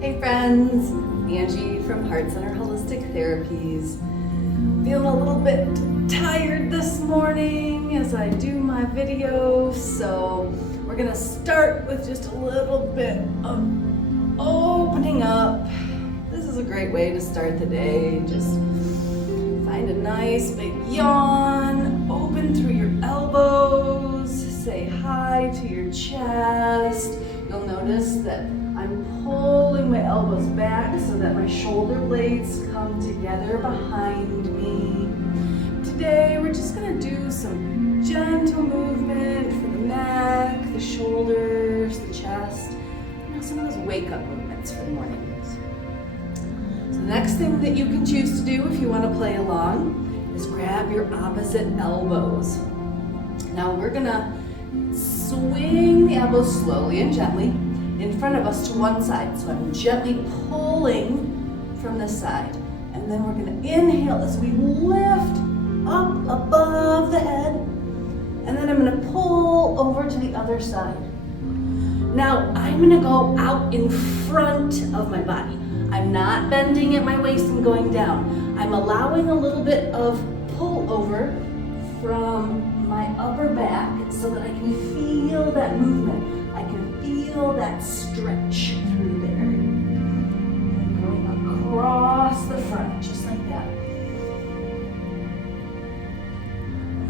Hey friends, Angie from Heart Center Holistic Therapies. Feeling a little bit tired this morning as I do my video, so we're gonna start with just a little bit of opening up. This is a great way to start the day. Just find a nice big yawn, open through your elbows, say hi to your chest. You'll notice that I'm pulling my elbows back so that my shoulder blades come together behind me. Today we're just going to do some gentle movement for the neck, the shoulders, the chest, some of those wake up movements for the mornings. So the next thing that you can choose to do if you want to play along is grab your opposite elbows. Now we're going to swing the elbows slowly and gently in front of us to one side. So I'm gently pulling from this side. And then we're gonna inhale as we lift up above the head. And then I'm gonna pull over to the other side. Now I'm gonna go out in front of my body. I'm not bending at my waist and going down. I'm allowing a little bit of pull over from my upper back so that I can feel that movement. I can feel that stretch through there. And going across the front, just like that.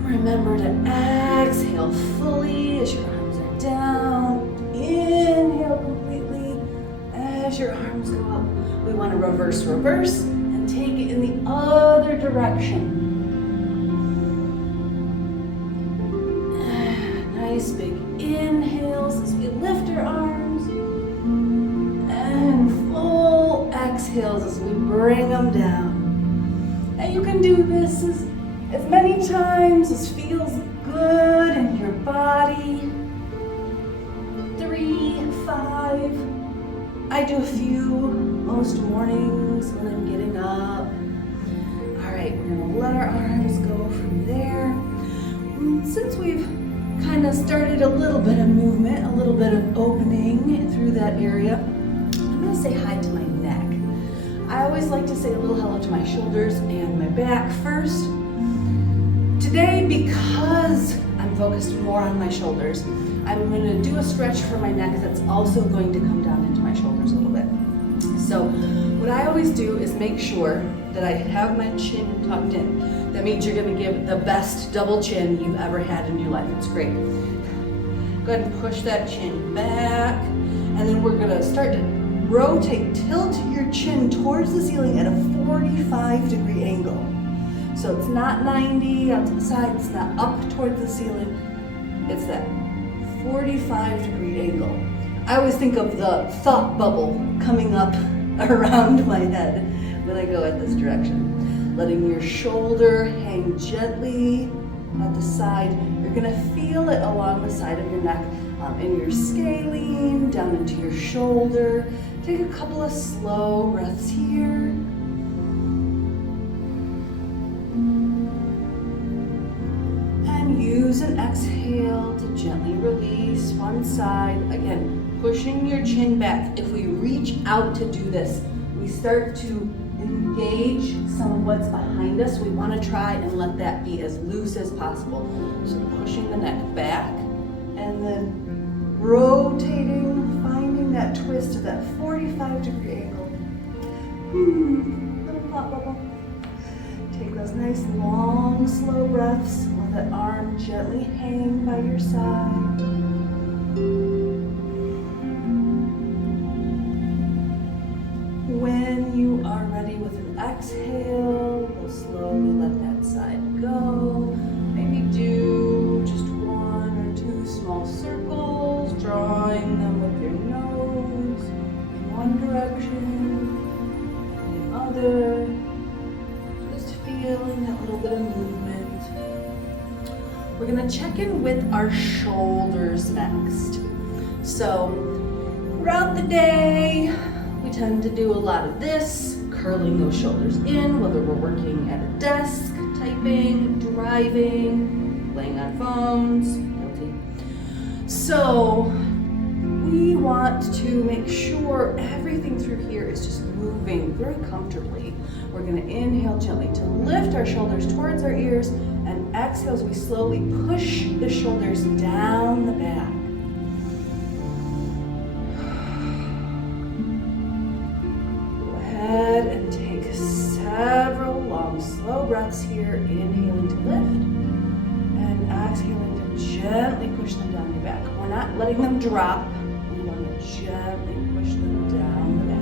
Remember to exhale fully as your arms are down. Inhale completely as your arms go up. We want to reverse and take it in the other direction. Nice big inhales as we lift our arms and full exhales as we bring them down. And you can do this as many times as feels good in your body. 3, 5. I do a few most mornings when I'm getting up. All right, we're gonna let our arms go from there. Since we've kind of started a little bit of movement, a little bit of opening through that area, I'm going to say hi to my neck. I always like to say a little hello to my shoulders and my back first. Today, because I'm focused more on my shoulders, I'm going to do a stretch for my neck that's also going to come down into my shoulders a little bit. So what I always do is make sure that I have my chin tucked in. That means you're going to give the best double chin you've ever had in your life. It's great. Go ahead and push that chin back. And then we're going to start to rotate, tilt your chin towards the ceiling at a 45-degree angle. So it's not 90 out to the side. It's not up towards the ceiling. It's that 45-degree angle. I always think of the thought bubble coming up around my head when I go at this direction. Letting your shoulder hang gently at the side. You're gonna feel it along the side of your neck, in your scalene, down into your shoulder. Take a couple of slow breaths here. And use an exhale to gently release one side. Again, pushing your chin back. If we reach out to do this, we start to engage some of what's behind us. We want to try and let that be as loose as possible. So pushing the neck back and then rotating, finding that twist to that 45-degree angle. Little pop bubble. Take those nice long, slow breaths. Let that arm gently hang by your side. When you are ready with an exhale, we'll slowly let that side go. Maybe do just 1 or 2 small circles, drawing them with your nose in one direction, and the other. Just feeling that little bit of movement. We're gonna check in with our shoulders next. So throughout the day, we tend to do a lot of this, curling those shoulders in, whether we're working at a desk, typing, driving, playing on phones. Guilty. So we want to make sure everything through here is just moving very comfortably. We're gonna inhale gently to lift our shoulders towards our ears, and exhale as we slowly push the shoulders down the back. Go ahead and take several long, slow breaths here, inhaling to lift, and exhaling to gently push them down your back. We're not letting them drop. We want to gently push them down the back.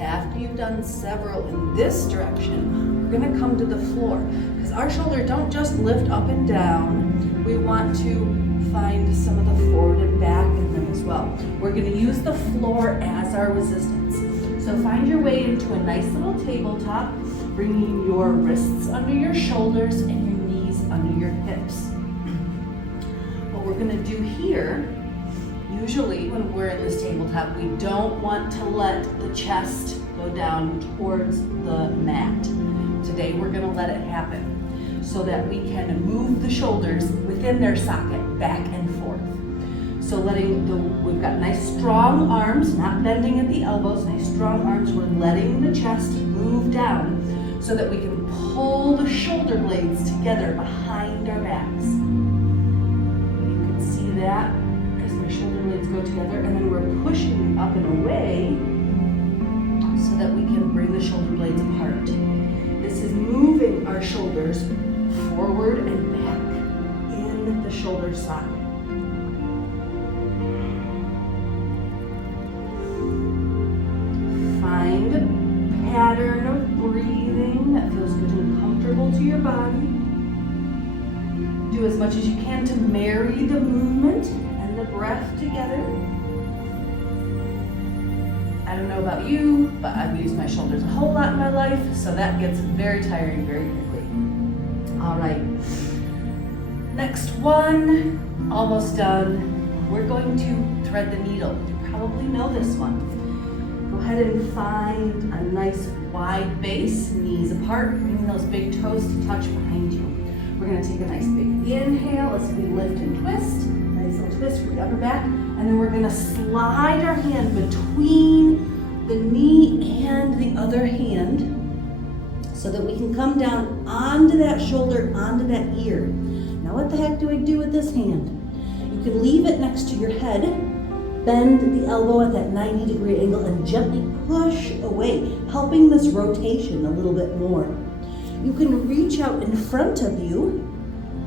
After you've done several in this direction, we're going to come to the floor, because our shoulders don't just lift up and down. We want to find some of the forward and back in them as well. We're going to use the floor as our resistance. So find your way into a nice little tabletop, bringing your wrists under your shoulders and your knees under your hips. What we're going to do here, usually when we're in this tabletop, we don't want to let the chest go down towards the mat. Today we're going to let it happen so that we can move the shoulders within their socket back and forth. So we've got nice strong arms, not bending at the elbows, nice strong arms. We're letting the chest move down so that we can pull the shoulder blades together behind our backs. You can see that as my shoulder blades go together, and then we're pushing up and away so that we can bring the shoulder blades apart. This is moving our shoulders forward and back in the shoulder socket. Find a pattern of breathing that feels good and comfortable to your body. Do as much as you can to marry the movement and the breath together. I don't know about you, but I've used my shoulders a whole lot in my life, so that gets very tiring very quickly. All right, next one, almost done. We're going to thread the needle. You probably know this one. Go ahead and find a nice wide base, knees apart, bringing those big toes to touch behind you. We're gonna take a nice big inhale as we lift and twist, nice little twist for the upper back, and then we're gonna slide our hand between the knee and the other hand so that we can come down onto that shoulder, onto that ear. Now what the heck do I do with this hand? You can leave it next to your head, bend the elbow at that 90-degree angle, and gently push away, helping this rotation a little bit more. You can reach out in front of you,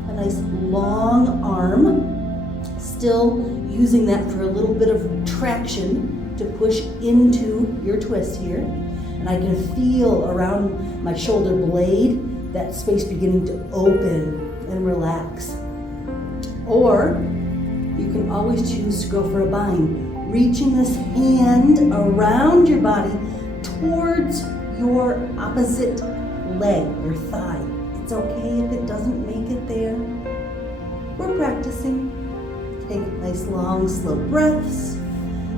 a nice long arm, still using that for a little bit of traction to push into your twist here. And I can feel around my shoulder blade that space beginning to open and relax. Or you can always choose to go for a bind, reaching this hand around your body towards your opposite leg, your thigh. It's okay if it doesn't make it there. We're practicing. Take nice, long, slow breaths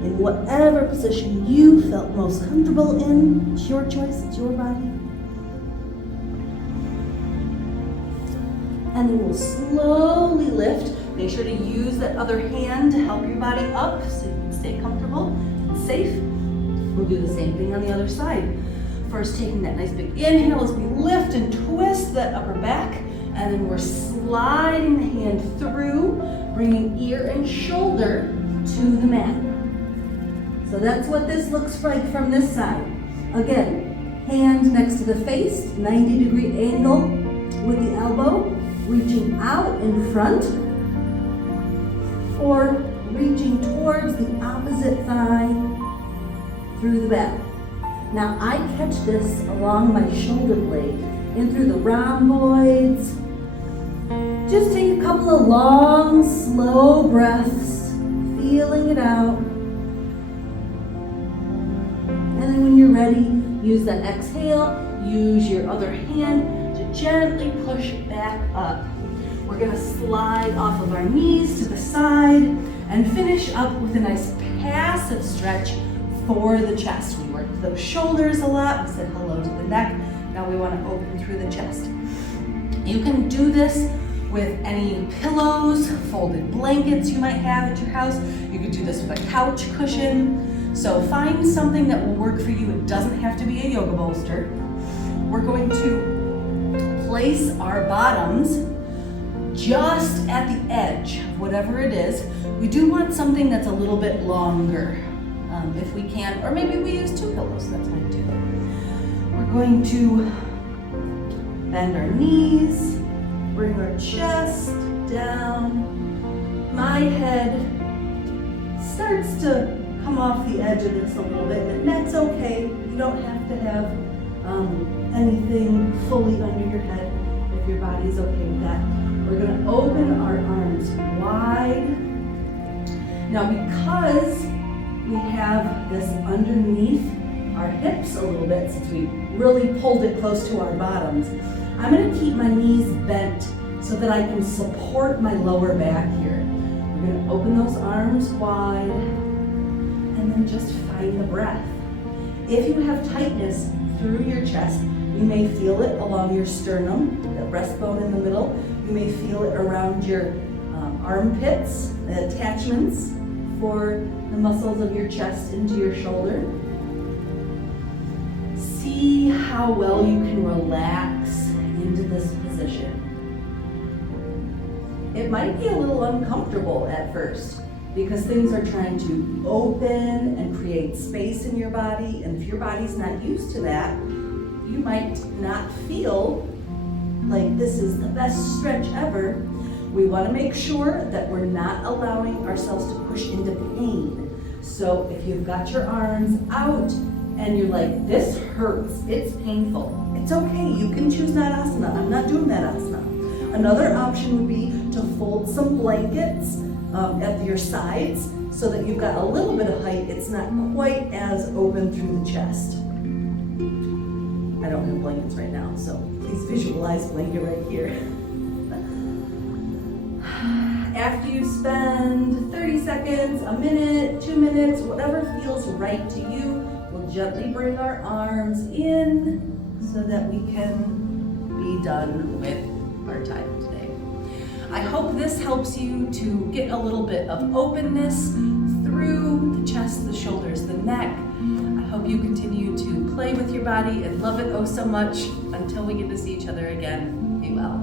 in whatever position you felt most comfortable in. It's your choice, it's your body. And then we'll slowly lift. Make sure to use that other hand to help your body up so you can stay comfortable and safe. We'll do the same thing on the other side. First, taking that nice big inhale as we lift and twist that upper back, and then we're sliding the hand through, bringing ear and shoulder to the mat. So that's what this looks like from this side. Again, hand next to the face, 90-degree angle with the elbow, reaching out in front, or reaching towards the opposite thigh through the back. Now I catch this along my shoulder blade in through the rhomboids. Just take a couple of long, slow breaths, feeling it out. And then when you're ready, use that exhale, use your other hand to gently push back up. We're gonna slide off of our knees to the side and finish up with a nice passive stretch for the chest. We worked those shoulders a lot. We said hello to the neck. Now we want to open through the chest. You can do this with any pillows, folded blankets you might have at your house. You could do this with a couch cushion. So find something that will work for you. It doesn't have to be a yoga bolster. We're going to place our bottoms just at the edge of whatever it is. We do want something that's a little bit longer, if we can, or maybe we use 2 pillows, that's fine too. We're going to bend our knees, bring our chest down. My head starts to come off the edge of this a little bit, and that's okay. You don't have to have anything fully under your head if your body's okay with that. We're gonna open our arms wide. Now, because we have this underneath our hips a little bit, since we really pulled it close to our bottoms, I'm gonna keep my knees bent so that I can support my lower back here. We're gonna open those arms wide and then just find the breath. If you have tightness through your chest, you may feel it along your sternum, the breastbone in the middle. You may feel it around your armpits, the attachments for the muscles of your chest into your shoulder. See how well you can relax into this position. It might be a little uncomfortable at first because things are trying to open and create space in your body, and if your body's not used to that, you might not feel like this is the best stretch ever. We want to make sure that we're not allowing ourselves to push into pain. So if you've got your arms out and you're like, this hurts, it's painful, it's okay, you can choose that asana. I'm not doing that asana. Another option would be to fold some blankets at your sides so that you've got a little bit of height. It's not quite as open through the chest. I don't have blankets right now, so please visualize blanket right here. After you spend 30 seconds, a minute, 2 minutes, whatever feels right to you, we'll gently bring our arms in so that we can be done with our time today. I hope this helps you to get a little bit of openness through the chest, the shoulders, the neck. I hope you continue to play with your body and love it oh so much. Until we get to see each other again, be well.